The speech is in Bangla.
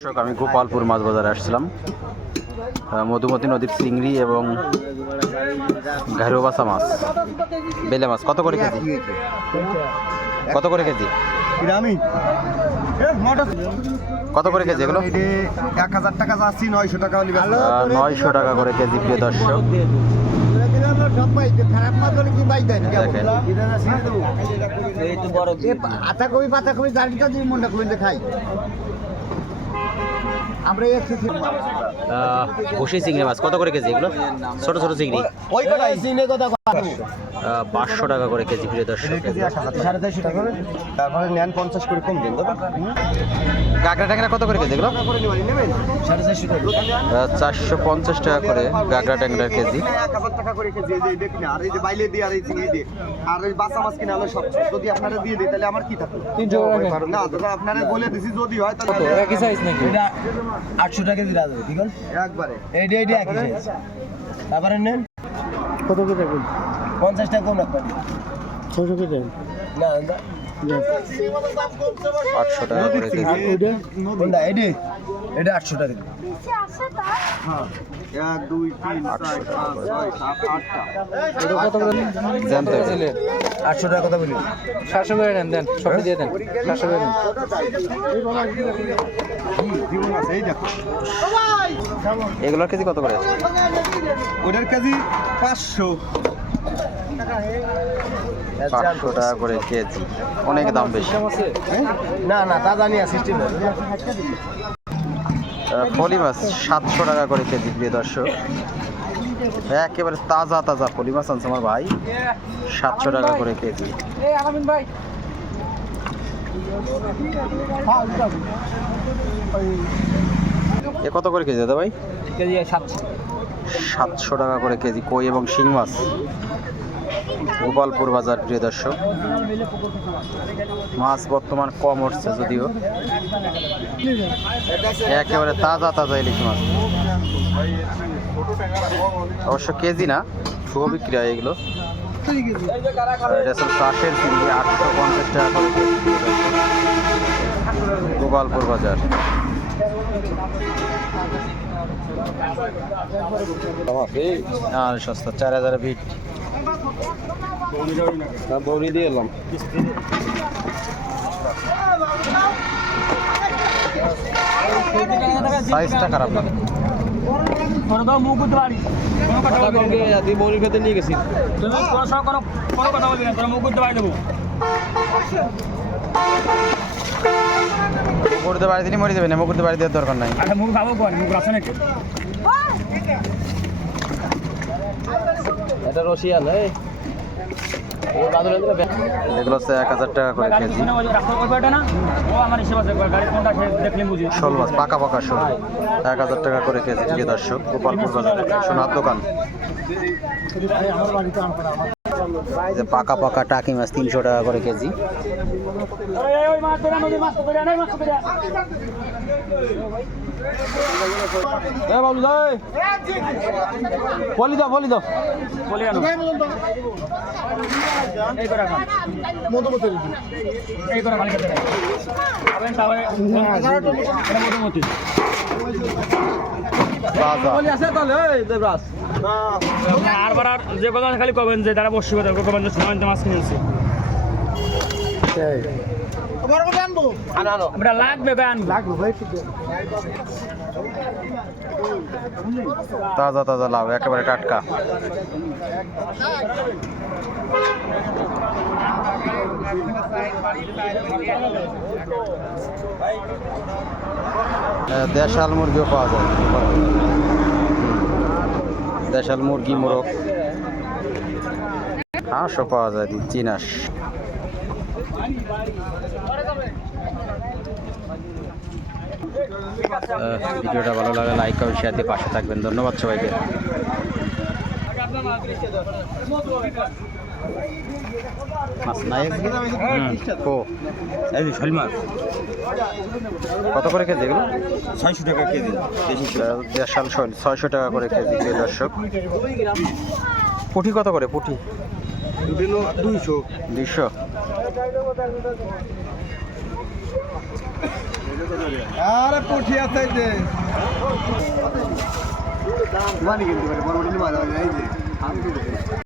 আমি গোপালপুর মাছ বাজারে আসছিলাম। মধুমতি নদীর চিংড়ি এবং ঘাড়ুবাসা মাছ, বেলে মাছ কত করে কেজি? কত করে কেজি? কত করে কেজি এগুলো? 1000 টাকা যাচ্ছি, 900 টাকা 900 টাকা করে কেজি। প্রিয় দর্শক খাই আমরা। বসি চিংড়ি মাছ কত করে কেজি এগুলো? ছোট ছোট চিংড়ি 500 টাকা করে কেজি। প্রিয় দর্শক তারপরে নেন 50 করে কম দেন। কাঁকড়া ট্যাংরা কত করে কেজি এগুলো? 450 টাকা করে কাঁকড়া ট্যাংরার কেজি। 1000 টাকা করে কেজি। এই যে দেখুন, আর এই যে বাইলে দিয়ে আর এই চিংড়ি দিয়ে আর এই বাসা মাছ কিনে আলো সব যদি আপনারা দিয়ে দিই তাহলে আমার কি থাকবে? 300 টাকা না, দাদা আপনারা বলে দিছি যদি হয় তাহলে একই সাইজ নাকি? এটা 800 টাকা দিয়ে দাও ঠিক আছে একবারে। এইটা একই সাইজ। তারপরে নেন কত করে দেবেন? 50 টাকা কম রাখবেন। 600 করে দেবেন না 800 টাকা করে কেজি। কোনটা? এটা 800 টাকা দিন। হ্যাঁ 1 2 3 4 5 6 7 8টা। এটা কত করে জানতে ছিলেন? 800 টাকা কথা বলি। 700 করে নেন, দেন সবই দিয়ে দেন। 700 করে নেন। জীবন আছে এই দেখো। এগুলোর কেজি কত করে? ওটার কেজি 500 টাকা করে কেজি। অনেক দাম বেশি। না না তা জানি সিস্টেম। ফলি মাছ 700 টাকা করে কেজি। প্রিয় দর্শক একেবারে তাজা তাজা ফলি মাছ আনছে আমার ভাই, 700 টাকা করে কেজি। এ কত করে কেজি দাদা ভাই? কেজি 700। 700 টাকা করে কেজি কই এবং শিং মাছ, গোপালপুর বাজার। প্রিয় দর্শক মাছ বর্তমান কম উঠছে যদিও, একেবারে তাজা তাজা ইলিশ মাছ। অবশ্য কেজি না, শুভ বিক্রি হয় এগুলো। এটা হচ্ছে চাষের চিংড়ি, 850 টাকা করে কেজি। গোপালপুর বাজার। আর সস্তা 4000 ফিট বৌনি দিয়ে এলাম। সাইজটা খারাপ না। বৌনির খেতে নিয়ে গেছি। মুকুরতে বাড়ি দিলে মরে যাবে না, মুকুরতে বাড়ি দেওয়ার দরকার নাই। এটা রশিয়ান। এগুলো হচ্ছে 1000 টাকা করে কেজি। শোল মাছ পাকা পাকা শোল 1000 টাকা করে কেজি। প্রিয় দর্শক গোপালপুর বাজারে সোনার দোকান। যে পাকা পাকা টাকি মাছ 300 টাকা করে কেজি। বলি দাও বলি দাও। যে কথা খালি কবেন যে তারা বসে কথা কবেন যে সময় মাছ কিনেছি আমরা লাগবে তাজা তাজা লাউ একেবারে টাটকা। দেশাল মুরগিও পাওয়া যায়। দেশাল মুরগি, মোরগ, হাঁসও পাওয়া যায়। চিনাস ভিডিওটা ভালো লাগে লাইক কমেন্ট শেয়ার দিয়ে পাশে থাকবেন। ধন্যবাদ সবাইকে। মাছ নাই শোল মাছ কত করে কেজি এগুলো? 600 টাকা কেজি। দেশাল শোল 600 টাকা করে কেজি। প্রিয় দর্শক পুঁটি কত করে? পুঁটি 200 200। আরে পুঠি আছে এই যে মানে কিনতে পারে বড় বড় মাছ এই যে